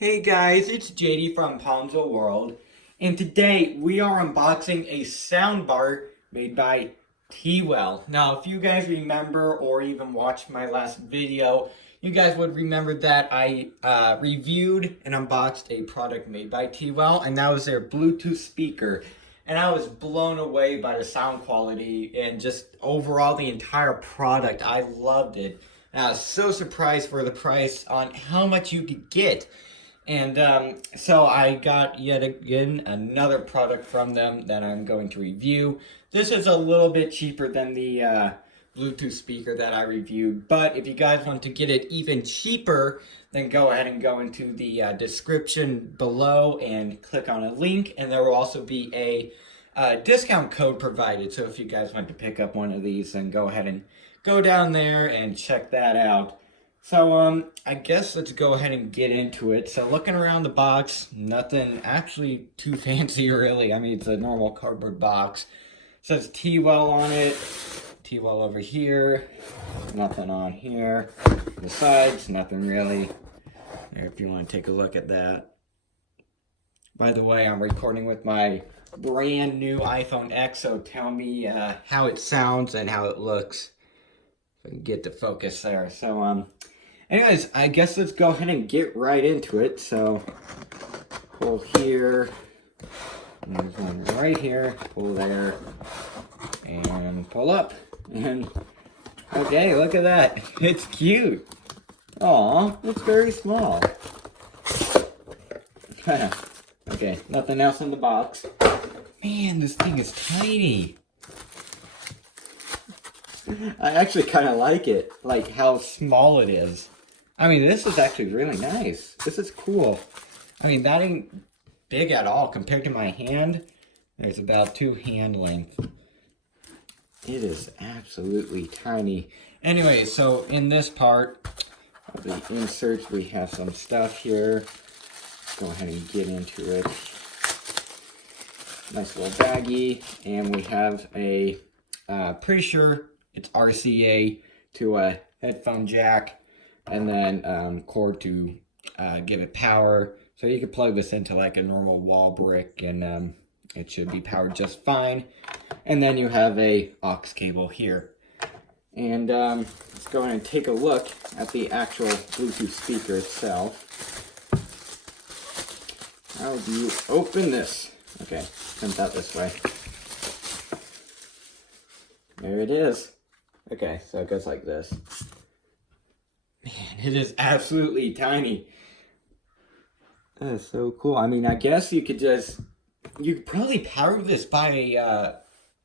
Hey guys, it's JD from Palmsville World, and today we are unboxing a soundbar made by Tewell. Now, if you guys remember or even watched my last video, you guys would remember that I reviewed and unboxed a product made by Tewell, and that was their Bluetooth speaker. And I was blown away by the sound quality and just overall the entire product. I loved it. And I was so surprised for the price on how much you could get. And so I got yet again another product from them that I'm going to review. This is a little bit cheaper than the Bluetooth speaker that I reviewed, but if you guys want to get it even cheaper, then go ahead and go into the description below and click on a link, and there will also be a discount code provided. So if you guys want to pick up one of these, then go ahead and go down there and check that out. So, I guess let's go ahead and get into it. So, looking around the box, nothing actually too fancy, really. I mean, it's a normal cardboard box. It says Tewell on it. Tewell over here. Nothing on here. The sides, nothing really. There, if you want to take a look at that. By the way, I'm recording with my brand new iPhone X, so tell me how it sounds and how it looks. If I can get the focus there. So, anyways, I guess let's go ahead and get right into it. So, pull here, and there's one right here, pull there, and pull up. And, okay, look at that. It's cute. Aw, it's very small. Okay, nothing else in the box. Man, this thing is tiny. I actually kind of like it, like how small it is. I mean, this is actually really nice. This is cool. I mean, that ain't big at all compared to my hand. There's about 2 hand length. It is absolutely tiny. Anyway, so in this part of the inserts, we have some stuff here. Go ahead and get into it. Nice little baggie, and we have a pretty sure it's RCA to a headphone jack, and then cord to give it power. So you can plug this into like a normal wall brick, and it should be powered just fine. And then you have a aux cable here. And let's go ahead and take a look at the actual Bluetooth speaker itself. How do you open this? Okay, comes out this way. There it is. Okay, so it goes like this. Man, it is absolutely tiny. That is so cool. I mean, I guess you could probably power this by a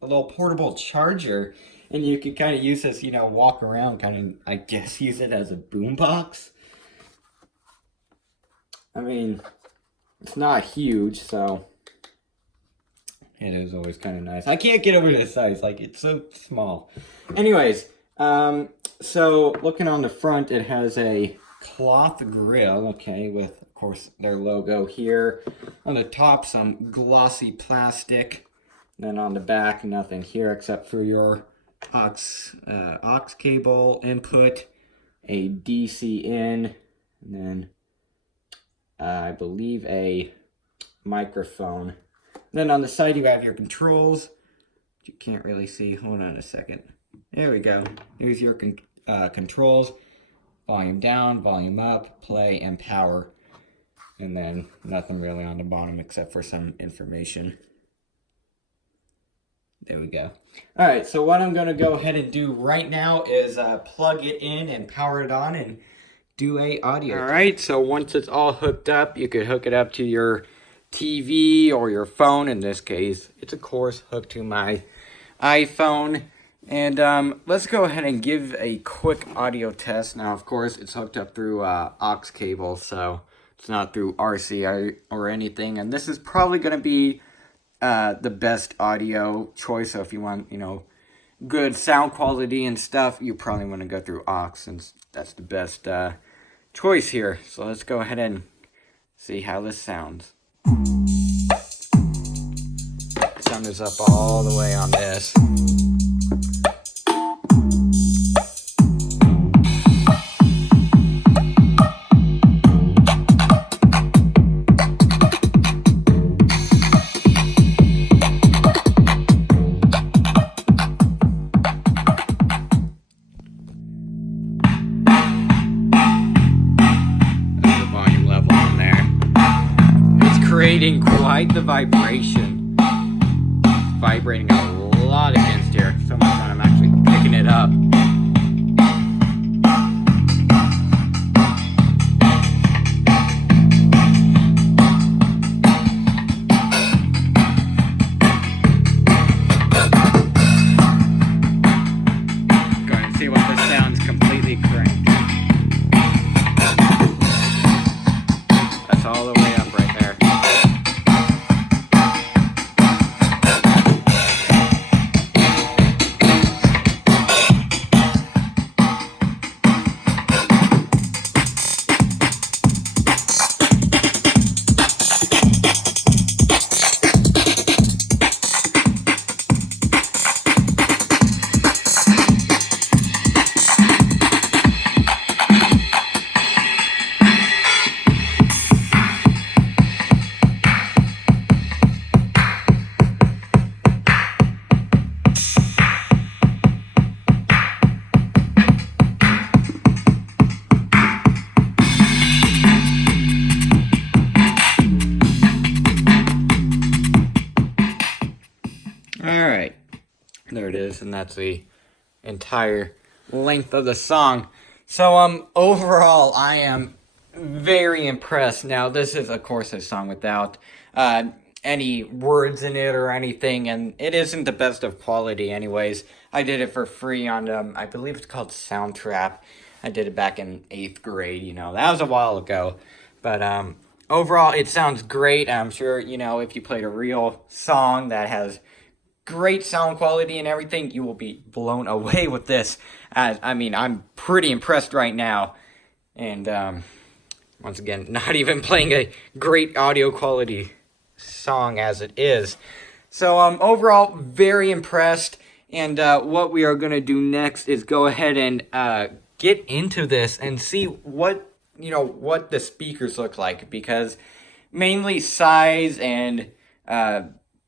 little portable charger, and you could kind of use this, walk around, kind of, I guess, use it as a boombox. I mean, it's not huge, so it is always kind of nice. I can't get over the size, like it's so small. Anyways, so looking on the front, it has a cloth grill, okay, with, of course, their logo here. On the top, some glossy plastic. Then on the back, nothing here except for your aux cable input, a DC in, and then I believe a microphone. Then on the side, you have your controls. You can't really see. Hold on a second. There we go. Here's your controls. Volume down, volume up, play, and power. And then nothing really on the bottom except for some information. There we go. Alright, so what I'm going to go ahead and do right now is plug it in and power it on and do a audio. Alright, so once it's all hooked up, you could hook it up to your TV or your phone. In this case, it's of course hooked to my iPhone. And let's go ahead and give a quick audio test. Now, of course, it's hooked up through aux cable, so it's not through RC or anything. And this is probably going to be the best audio choice. So if you want, good sound quality and stuff, you probably want to go through aux, since that's the best choice here. So let's go ahead and see how this sounds. Sound is up all the way on this. creating quite the vibration. It's vibrating a lot against here, so much that I'm actually picking it up. Go ahead and see what this sounds completely cranked. That's all the way up right there. Alright, there it is, and that's the entire length of the song. So, overall, I am very impressed. Now, this is, of course, a song without any words in it or anything, and it isn't the best of quality anyways. I did it for free on, I believe it's called Soundtrap. I did it back in 8th grade, you know, that was a while ago. But, overall, it sounds great. I'm sure, you know, if you played a real song that has great sound quality and everything, you will be blown away with this. I mean, I'm pretty impressed right now. And, once again, not even playing a great audio quality song as it is. So, overall, very impressed. And, what we are going to do next is go ahead and, get into this and see what, you know, what the speakers look like. Because mainly size and,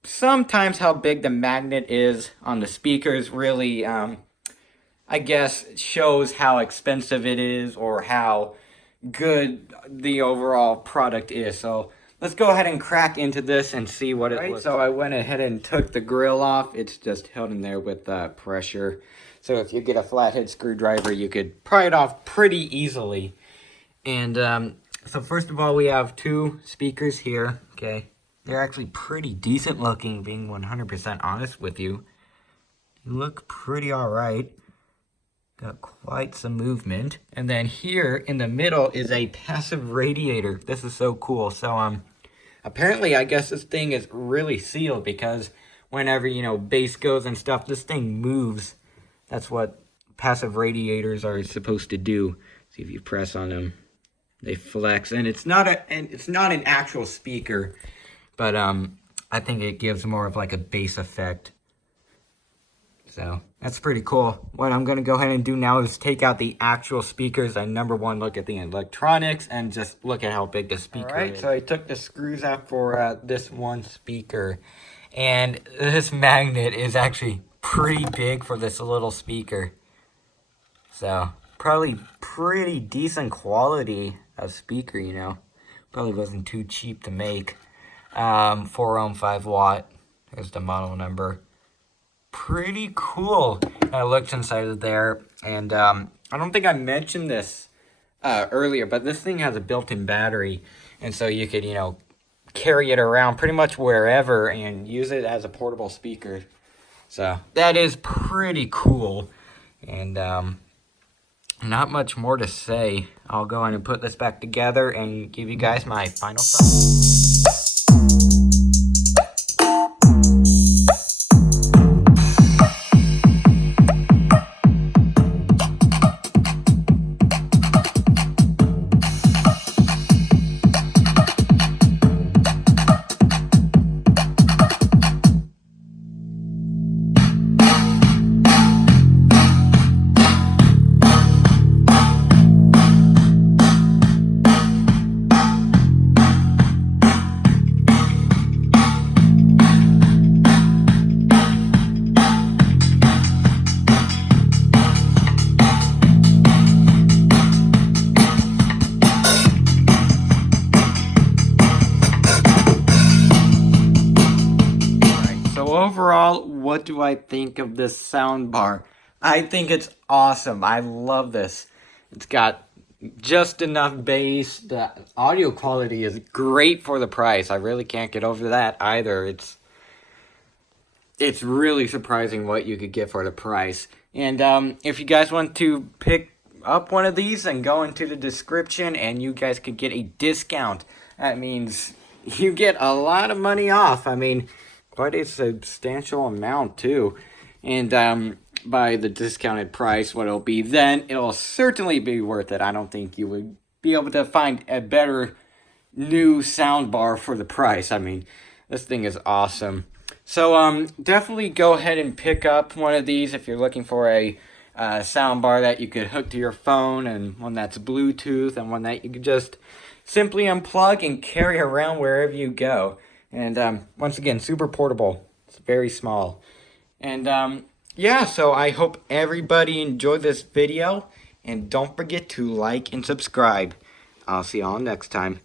sometimes how big the magnet is on the speakers really, I guess, shows how expensive it is or how good the overall product is. So let's go ahead and crack into this and see what it looks like. So I went ahead and took the grill off. It's just held in there with pressure. So if you get a flathead screwdriver, you could pry it off pretty easily. And so first of all, we have two speakers here, okay? They're actually pretty decent looking, being 100% honest with you. They look pretty alright. Got quite some movement. And then here in the middle is a passive radiator. This is so cool. So, apparently I guess this thing is really sealed because whenever, you know, bass goes and stuff, this thing moves. That's what passive radiators are supposed to do. See if you press on them, they flex. And it's not an actual speaker. But, I think it gives more of like a bass effect. So, that's pretty cool. What I'm going to go ahead and do now is take out the actual speakers and number one, look at the electronics and just look at how big the speaker is. So I took the screws out for this one speaker. And this magnet is actually pretty big for this little speaker. So, probably pretty decent quality of speaker, you know. Probably wasn't too cheap to make. 4 ohm 5 watt. There's the model number. Pretty cool. I looked inside of there, and I don't think I mentioned this earlier, but this thing has a built-in battery, and so you could, you know, carry it around pretty much wherever and use it as a portable speaker. So that is pretty cool, and not much more to say. I'll go ahead and put this back together and give you guys my final thoughts. overall, what do I think of this sound bar? I think it's awesome. I love this. It's got just enough bass. The audio quality is great for the price. I really can't get over that either. It's really surprising what you could get for the price. And if you guys want to pick up one of these, and go into the description and you guys could get a discount. That means you get a lot of money off. I mean, quite a substantial amount too. And by the discounted price, what it'll be then, it'll certainly be worth it. I don't think you would be able to find a better new sound bar for the price. I mean, this thing is awesome. So definitely go ahead and pick up one of these if you're looking for a sound bar that you could hook to your phone, and one that's Bluetooth, and one that you could just simply unplug and carry around wherever you go. And once again, super portable. It's very small. And yeah, so I hope everybody enjoyed this video, and don't forget to like and subscribe. I'll see y'all next time.